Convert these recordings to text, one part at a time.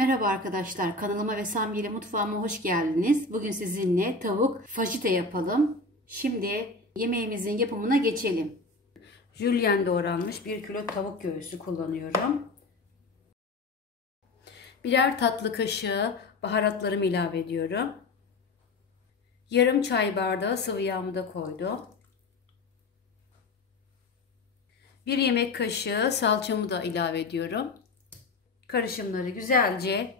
Merhaba arkadaşlar, kanalıma ve Samyeli mutfağıma hoş geldiniz. Bugün sizinle tavuk fajita yapalım. Şimdi yemeğimizin yapımına geçelim. Jülyen doğranmış 1 kilo tavuk göğsü kullanıyorum. Birer tatlı kaşığı baharatlarımı ilave ediyorum. Yarım çay bardağı sıvı yağımı da koydum. 1 yemek kaşığı salçamı da ilave ediyorum. Karışımları güzelce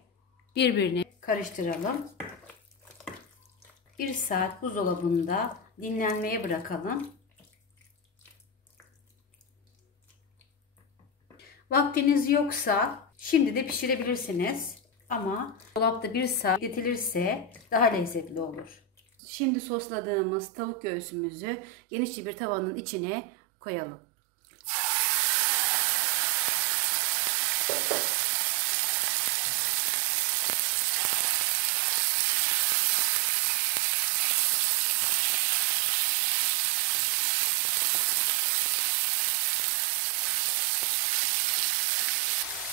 birbirine karıştıralım. 1 saat buzdolabında dinlenmeye bırakalım. Vaktiniz yoksa şimdi de pişirebilirsiniz. Ama dolapta 1 saat bekletilirse daha lezzetli olur. Şimdi sosladığımız tavuk göğsümüzü geniş bir tavanın içine koyalım.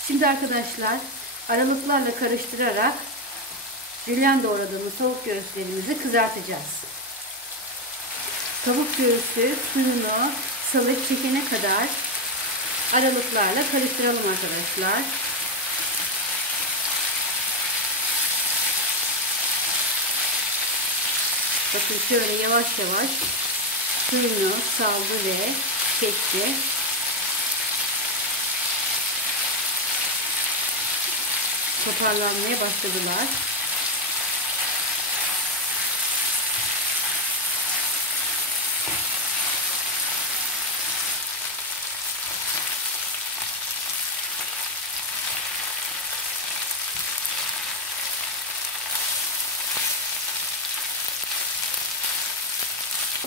Şimdi arkadaşlar aralıklarla karıştırarak jülyen doğradığımız tavuk göğüslerimizi kızartacağız. Tavuk göğsü suyunu salıp çekene kadar aralıklarla karıştıralım arkadaşlar. Bakın şöyle yavaş yavaş suyunu saldı ve çekti. Toparlanmaya başladılar.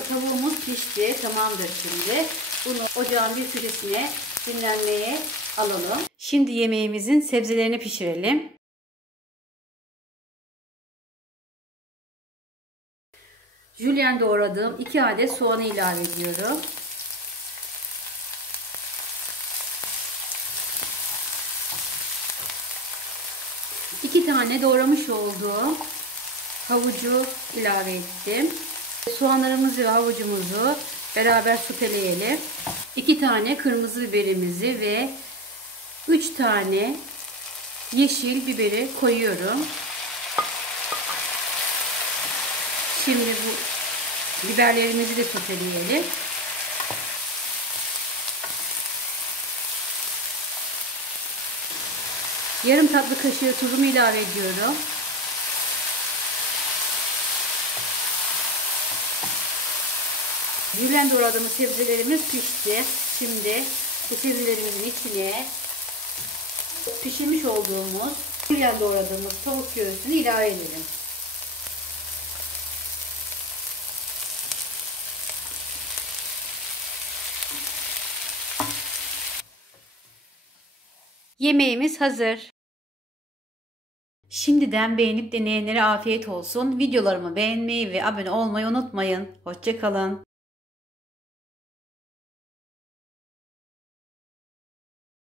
Tavuğumuz pişti. Tamamdır şimdi. Bunu ocağın bir köşesine dinlenmeye alalım. Şimdi yemeğimizin sebzelerini pişirelim. Jülyen doğradığım 2 adet soğanı ilave ediyorum. İki tane doğramış olduğum havucu ilave ettim. Soğanlarımızı ve havucumuzu beraber soteleyelim. 2 tane kırmızı biberimizi ve 3 tane yeşil biberi koyuyorum. Şimdi bu biberlerimizi de soteleyelim. Yarım tatlı kaşığı tuzumu ilave ediyorum. Jülyen doğradığımız sebzelerimiz pişti. Şimdi bu sebzelerimizin içine pişirmiş olduğumuz jülyen doğradığımız tavuk göğsünü ilave edelim. Yemeğimiz hazır. Şimdiden beğenip deneyenlere afiyet olsun. Videolarımı beğenmeyi ve abone olmayı unutmayın. Hoşça kalın.